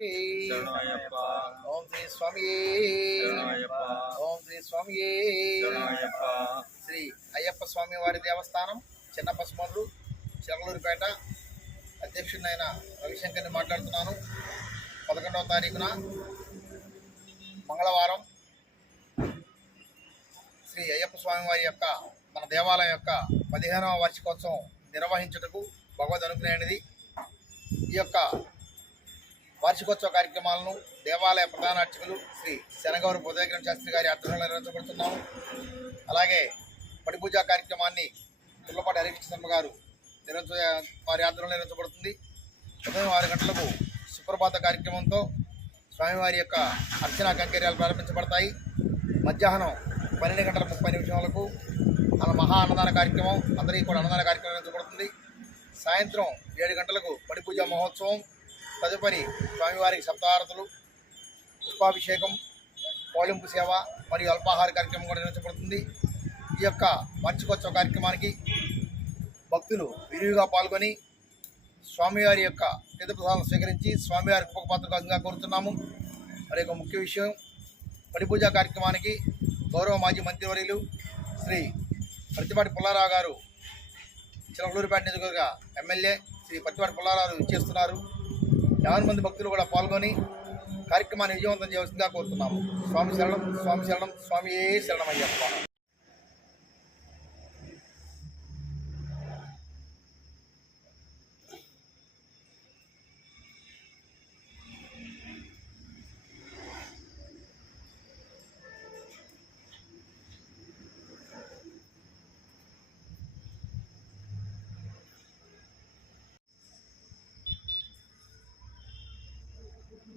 ఓం శ్రీ ఓం శ్రీ స్వామి శరణయ్యప్ప శ్రీ అయ్యప్ప స్వామి వారి దేవస్థానం చిన్న పసుమర్రు చిలకలూరిపేట అధ్యక్షుడినైన రవిశంకర్ని మాట్లాడుతున్నాను. పదకొండవ తారీఖున మంగళవారం శ్రీ అయ్యప్ప స్వామి వారి యొక్క మన దేవాలయం యొక్క పదిహేనవ వార్షికోత్సవం నిర్వహించుటకు భగవద్ అనుగ్రహమైనది ఈ యొక్క వార్షికోత్సవ కార్యక్రమాలను దేవాలయ ప్రధాన అర్చకులు శ్రీ శనగవరం బుధగ్రం శాస్త్రి గారి ఆధ్వర్యంలో నిర్వహించబడుతున్నాము. అలాగే పడిపూజ కార్యక్రమాన్ని పుల్లపాటి హరికృష్ణ శర్మ గారు నిర్వహించ వారి ఆధ్వర్యంలో నిర్వహించబడుతుంది. ఉదయం ఆరు గంటలకు సుప్రభాత కార్యక్రమంతో స్వామివారి యొక్క అర్చనా కైంకర్యాలు ప్రారంభించబడతాయి. మధ్యాహ్నం పన్నెండు గంటల ముప్పై నిమిషాలకు మన మహా అన్నదాన కార్యక్రమం అందరికీ కూడా అన్నదాన కార్యక్రమం నిర్వహించబడుతుంది. సాయంత్రం ఏడు గంటలకు పడి పూజ మహోత్సవం తదుపరి స్వామివారికి సప్తారతులు పుష్పాభిషేకం పోలింపు సేవ మరియు అల్పాహార కార్యక్రమం కూడా నిర్వహించబడుతుంది. ఈ యొక్క వార్షికోత్సవ కార్యక్రమానికి భక్తులు విరివిగా పాల్గొని స్వామివారి యొక్క తీర్థప్రసాదాలను స్వీకరించి స్వామివారి కృపపాత్రకంగా కోరుతున్నాము. మరి ఒక ముఖ్య విషయం పడిపూజ కార్యక్రమానికి గౌరవ మాజీ మంత్రివర్యులు శ్రీ ప్రతిపాటి పుల్లారావు గారు చిలకలూరిపేట నియోజకవర్గ ఎమ్మెల్యే శ్రీ పత్తిపాటి పుల్లారావు ఇచ్చేస్తున్నారు యాభై మంది భక్తులు కూడా పాల్గొని కార్యక్రమాన్ని విజయవంతం చేయవలసిందిగా కోరుతున్నాము. స్వామి శరణం స్వామి శరణం స్వామి ఏ శరణమయ్యప్ప.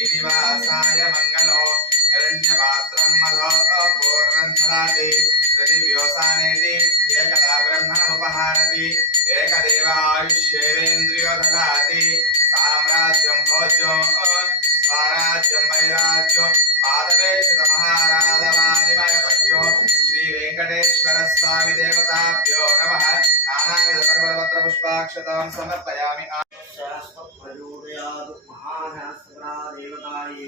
శ్రీమద్వేంకటనాథాయ శ్రీనివాసాయ మంగళం హిరణ్యపాత్రం మధో పూర్ణం దదాతి ప్రతివ్యోసానేతి ఏకదా బ్రహ్మణముపహారతి ఏకదేవాయుష్యేవేంద్రియో దదాతి సామ్రాజ్యం భోజ్యం స్వరాజ్యం వైరాజ్యం పాదవేశిత पुष्पाक्षतां समर्पयामि शास्त्रप्रयोदयात् महाशास्त्रादेवतायै